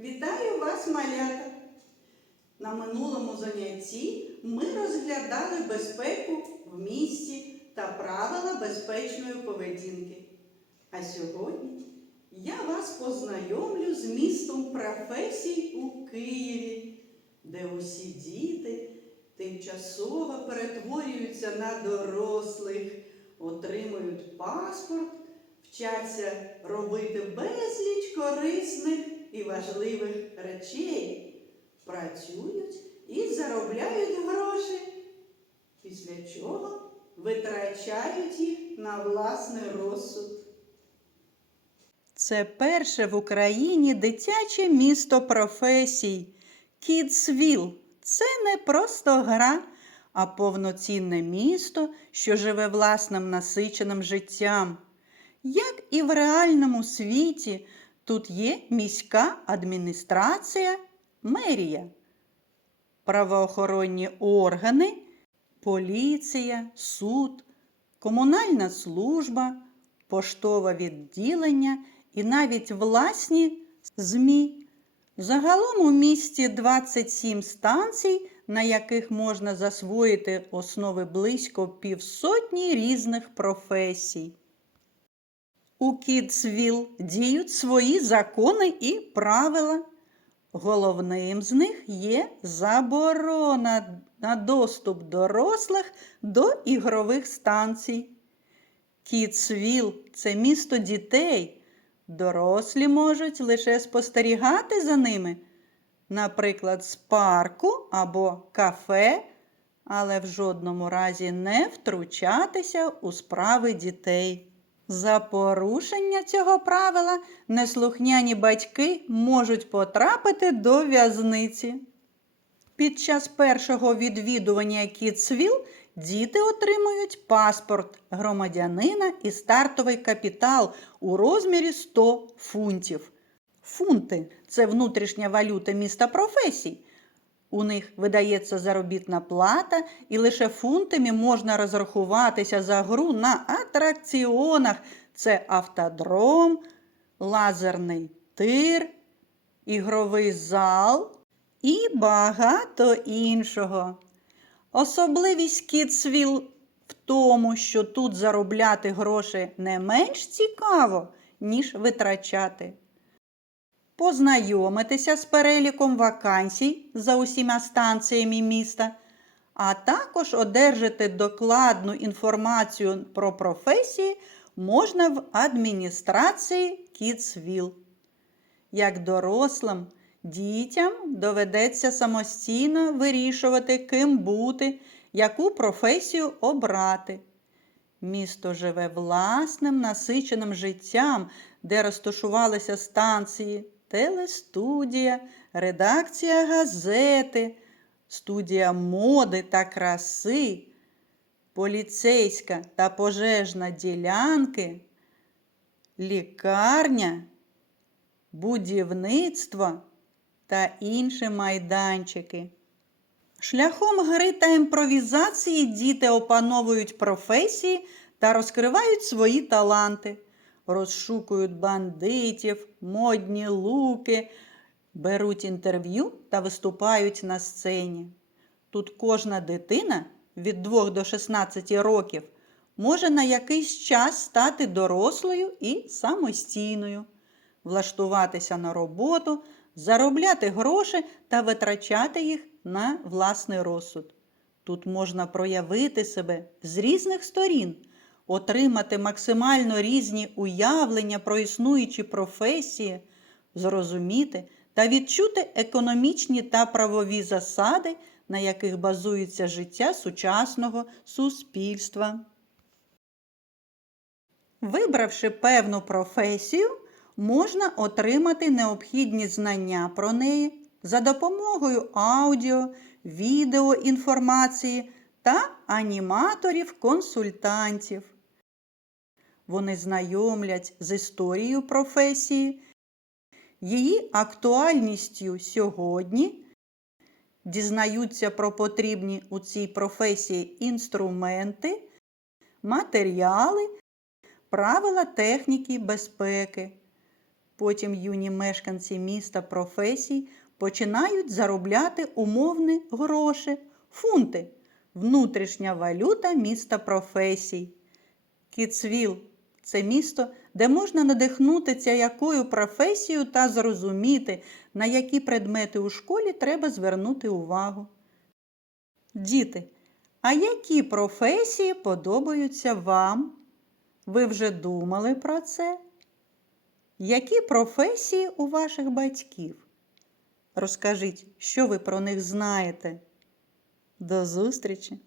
Вітаю вас, малята! На минулому занятті ми розглядали безпеку в місті та правила безпечної поведінки. А сьогодні я вас познайомлю з містом професій у Києві, де усі діти тимчасово перетворюються на дорослих, отримують паспорт, вчаться робити безліч корисних і важливих речей, працюють і заробляють гроші, після чого витрачають їх на власний розсуд. Це перше в Україні дитяче місто професій Кідсвіл. Це не просто гра, а повноцінне місто, що живе власним насиченим життям. Як і в реальному світі, тут є міська адміністрація, мерія, правоохоронні органи, поліція, суд, комунальна служба, поштове відділення і навіть власні ЗМІ. Загалом у місті 27 станцій, на яких можна засвоїти основи близько півсотні різних професій. У Кідсвіл діють свої закони і правила. Головним з них є заборона на доступ дорослих до ігрових станцій. Кідсвіл це місто дітей. Дорослі можуть лише спостерігати за ними, наприклад, з парку або кафе, але в жодному разі не втручатися у справи дітей. За порушення цього правила неслухняні батьки можуть потрапити до в'язниці. Під час першого відвідування Кіцвіл діти отримують паспорт громадянина і стартовий капітал у розмірі 100 фунтів. Фунти це внутрішня валюта міста професій. У них видається заробітна плата, і лише фунтами можна розрахуватися за гру на атракціонах. Це автодром, лазерний тир, ігровий зал і багато іншого. Особливість Кіцвіл в тому, що тут заробляти гроші не менш цікаво, ніж витрачати. Познайомитися з переліком вакансій за усіма станціями міста, а також одержати докладну інформацію про професії можна в адміністрації Кіцвіл. Як дорослим, дітям доведеться самостійно вирішувати, ким бути, яку професію обрати. Місто живе власним насиченим життям, де розташувалися станції, телестудія, редакція газети, студія моди та краси, поліцейська та пожежна ділянки, лікарня, будівництво та інші майданчики. Шляхом гри та імпровізації діти опановують професії та розкривають свої таланти, розшукують бандитів, модні луки, беруть інтерв'ю та виступають на сцені. Тут кожна дитина від 2 до 16 років може на якийсь час стати дорослою і самостійною, влаштуватися на роботу, заробляти гроші та витрачати їх на власний розсуд. Тут можна проявити себе з різних сторін, отримати максимально різні уявлення про існуючі професії, зрозуміти та відчути економічні та правові засади, на яких базується життя сучасного суспільства. Вибравши певну професію, можна отримати необхідні знання про неї за допомогою аудіо, відео інформації та аніматорів-консультантів. Вони знайомлять з історією професії, її актуальністю сьогодні, дізнаються про потрібні у цій професії інструменти, матеріали, правила техніки безпеки, Потім юні мешканці міста професій починають заробляти умовні гроші, фунти, внутрішня валюта міста професій. Кіцвіл це місто, де можна надихнутися якою професією та зрозуміти, на які предмети у школі треба звернути увагу. Діти, а які професії подобаються вам? Ви вже думали про це? Які професії у ваших батьків? Розкажіть, що ви про них знаєте. До зустрічі!